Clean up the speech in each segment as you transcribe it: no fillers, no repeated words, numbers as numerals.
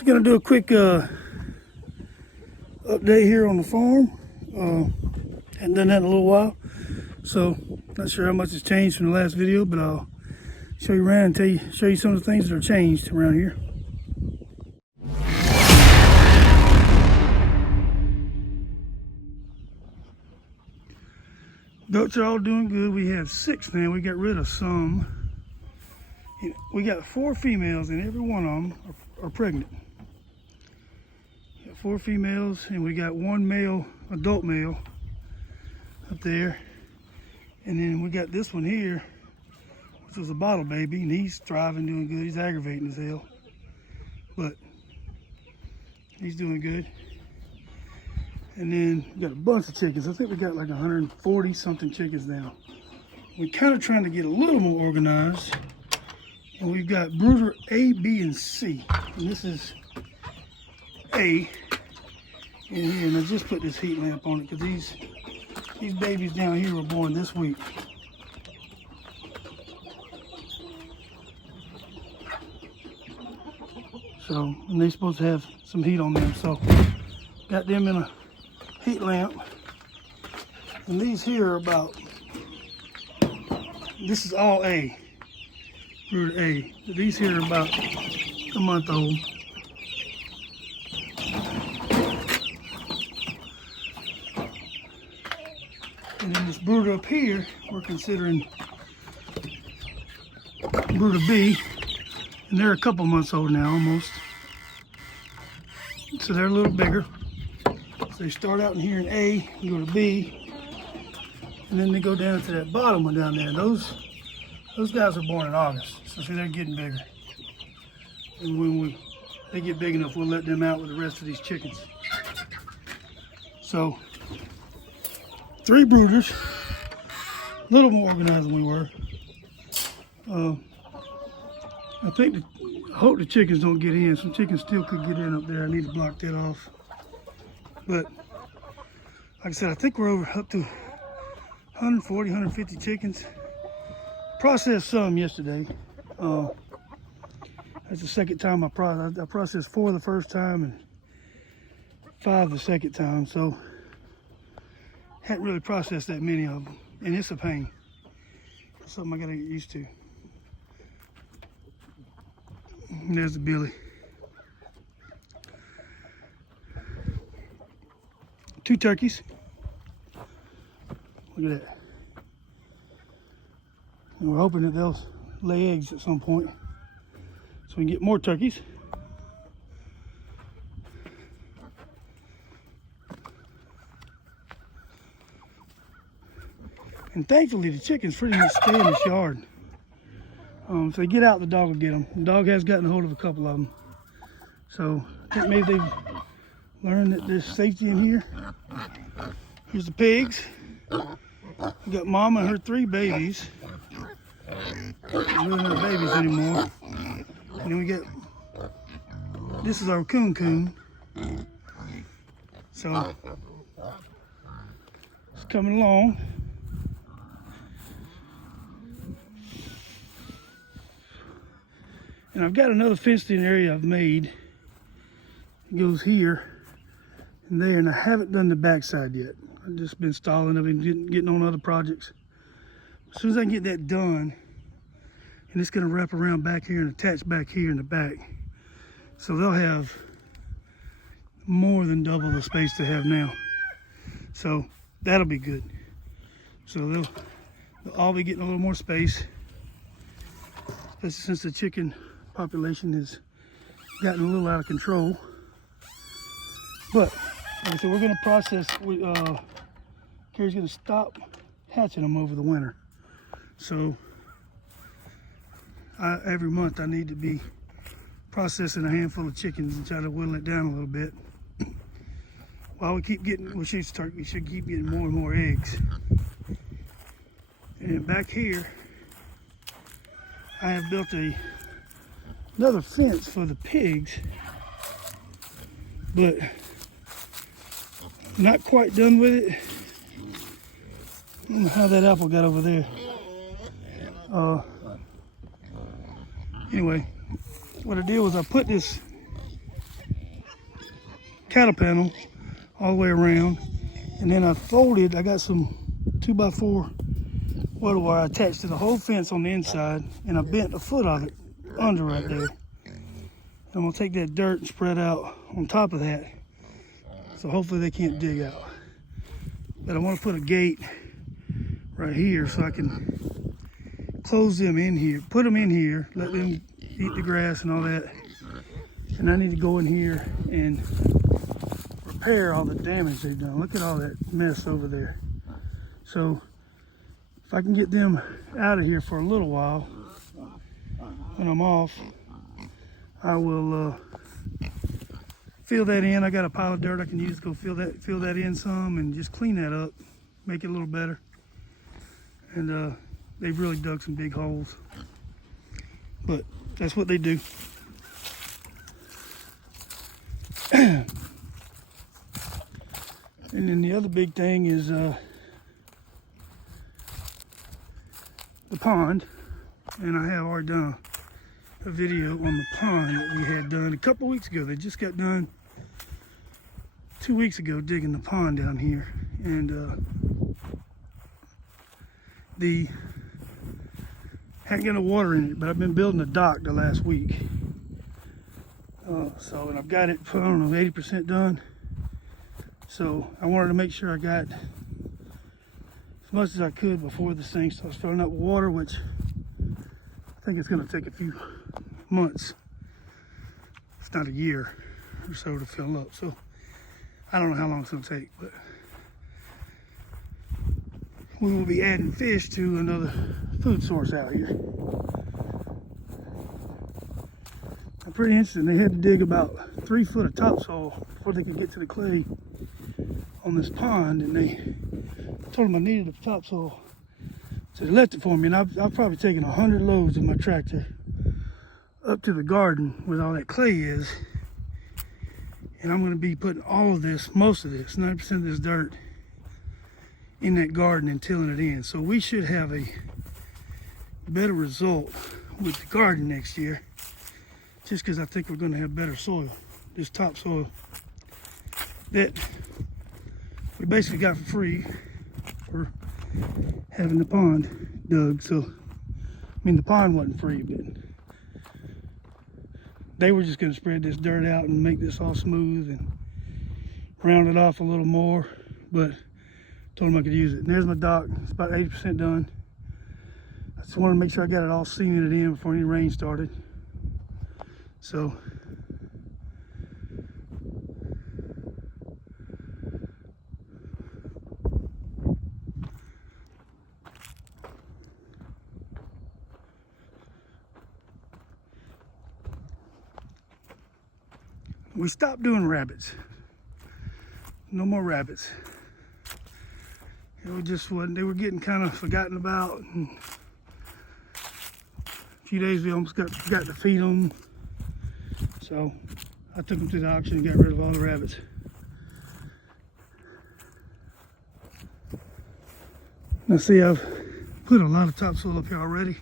Just gonna do a quick update here on the farm. Hadn't done that in a little while, so not sure how much has changed from the last video, but I'll show you around and show you some of the things that are changed around here. Goats are all doing good. We have 6 now. We got rid of some. We got 4 females, and every one of them are pregnant. We got 4 females, and we got 1 male, adult male, up there. And then we got this one here, which was a bottle baby, and he's thriving, doing good. He's aggravating as hell, but he's doing good. And then we got a bunch of chickens. I think we got like 140 something chickens now. We're kind of trying to get a little more organized. And we've got brooder A, B, and C. And this is A in here. And I just put this heat lamp on it because these babies down here were born this week. So, and they're supposed to have some heat on them. So, got them in a heat lamp. And these here are about, this is all A. Brood A. These here are about a month old. And then this brooder up here, we're considering brooder B. And they're a couple months old now, almost. So they're a little bigger. So they start out in here in A, go to B, and then they go down to that bottom one down there. Those guys were born in August, so see, they're getting bigger. And when they get big enough, we'll let them out with the rest of these chickens. So, 3 brooders, a little more organized than we were. I hope the chickens don't get in. Some chickens still could get in up there. I need to block that off. But, like I said, I think we're up to 140, 150 chickens. Processed some yesterday. That's the second time I processed 4 the first time and 5 the second time. So hadn't really processed that many of them, and it's a pain. It's something I gotta get used to. And there's the Billy. 2 turkeys. Look at that. And we're hoping that they'll lay eggs at some point so we can get more turkeys. And thankfully the chickens pretty much stay in this yard. If they get out, the dog will get them. The dog has gotten a hold of a couple of them. So I think maybe they've learned that there's safety in here. Here's the pigs. We got Mama and her 3 babies. Really not babies anymore. And then we get, this is our coon. So it's coming along. And I've got another fenced in area I've made. It goes here and there, and I haven't done the backside yet. I've just been stalling. I've been getting on other projects. As soon as I can get that done, and it's going to wrap around back here and attach back here in the back. So they'll have more than double the space they have now. So that'll be good. So they'll all be getting a little more space, especially since the chicken population has gotten a little out of control. But like I said, we're going to process. Carrie's going to stop hatching them over the winter. So every month I need to be processing a handful of chickens and try to whittle it down a little bit. While we keep getting, we should keep getting more and more eggs. And back here, I have built another fence for the pigs, but not quite done with it. I don't know how that apple got over there. Anyway, what I did was I put this cattle panel all the way around. And then I folded, I got some 2x4 water wire attached to the whole fence on the inside, and I bent a foot of it under right there. I'm gonna take that dirt and spread out on top of that, so hopefully they can't dig out. But I want to put a gate right here so I can close them in here, put them in here, let them eat the grass and all that. And I need to go in here and repair all the damage they've done. Look at all that mess over there. So if I can get them out of here for a little while, when I'm off, I will fill that in. I got a pile of dirt I can use to go fill that in some and just clean that up, make it a little better. And they've really dug some big holes, but that's what they do. And then the other big thing is the pond, and I have already done a video on the pond that we had done a couple weeks ago. They just got done 2 weeks ago digging the pond down here, and the hadn't got no water in it, but I've been building a dock the last week. And I've got it, I don't know, 80% done. So I wanted to make sure I got as much as I could before this thing starts filling up with water, which I think it's going to take a few months, if not a year or so, to fill up. So I don't know how long it's going to take, but we will be adding fish to another food source out here. I'm pretty interested. They had to dig about 3 foot of topsoil before they could get to the clay on this pond, and they told them I needed the topsoil, so they left it for me. And I've probably taken 100 loads in my tractor up to the garden where all that clay is, and I'm going to be putting all of this, most of this, 90% of this dirt in that garden and tilling it in. So we should have a better result with the garden next year, just because I think we're going to have better soil. This topsoil that we basically got for free for having the pond dug. So, I mean, the pond wasn't free, but they were just going to spread this dirt out and make this all smooth and round it off a little more, but told them I could use it. And there's my dock. It's about 80% done. I just wanted to make sure I got it all cemented in before any rain started. So we stopped doing rabbits. No more rabbits. It was just what they were getting kind of forgotten about. And a few days we almost forgot to feed them. So I took them to the auction and got rid of all the rabbits. Now see, I've put a lot of topsoil up here already.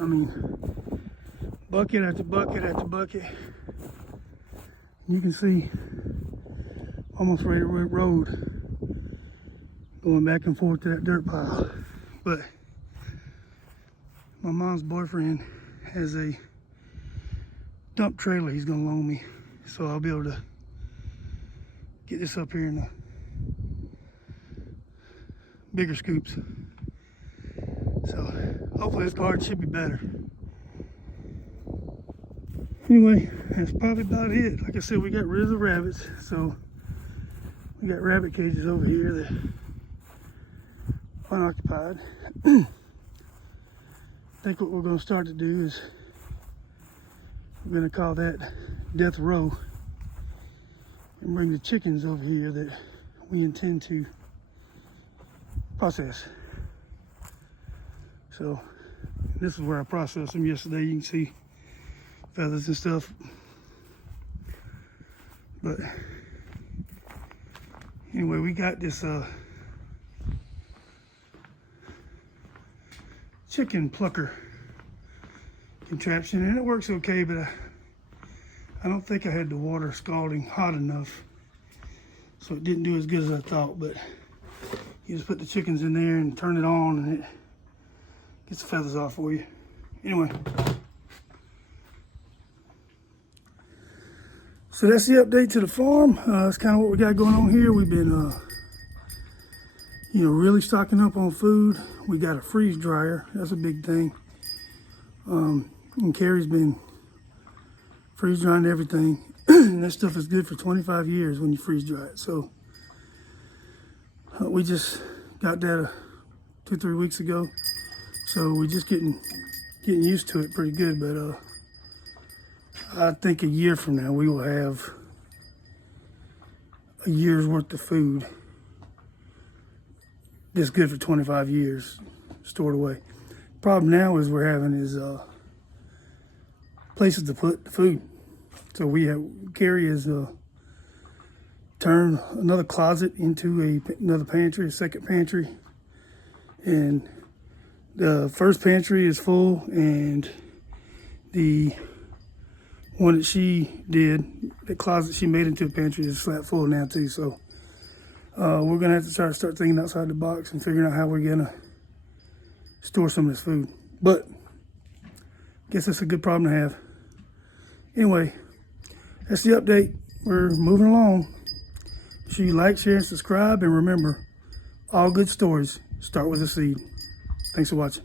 I mean, bucket after bucket after bucket. You can see almost right at the road going back and forth to that dirt pile. But my mom's boyfriend has a dump trailer he's gonna loan me, so I'll be able to get this up here in the bigger scoops. So hopefully this garden should be better. Anyway, that's probably about it. Like I said, we got rid of the rabbits, so we got rabbit cages over here that are unoccupied. I think what we're going to start to do is we're going to call that Death Row and bring the chickens over here that we intend to process. So this is where I processed them yesterday. You can see feathers and stuff. But anyway, we got this chicken plucker contraption, and it works okay, but I don't think I had the water scalding hot enough, so it didn't do as good as I thought. But you just put the chickens in there and turn it on, and it gets the feathers off for you. Anyway, so that's the update to the farm. That's kind of what we got going on here. We've been really stocking up on food. We got a freeze dryer. That's a big thing. And Carrie's been freeze drying everything. And that stuff is good for 25 years when you freeze dry it. So we just got that 2-3 weeks ago. So we're just getting used to it pretty good. But I think a year from now we will have a year's worth of food that's good for 25 years stored away. Problem now is we're having places to put the food. So Carrie has turned another closet into another pantry, a second pantry. And the first pantry is full, and the one that she did, the closet she made into a pantry, is flat full now too. So we're gonna have to start thinking outside the box and figuring out how we're gonna store some of this food. But I guess that's a good problem to have. Anyway, that's the update. We're moving along. Make sure you like, share, and subscribe. And remember, all good stories start with a seed. Thanks for watching.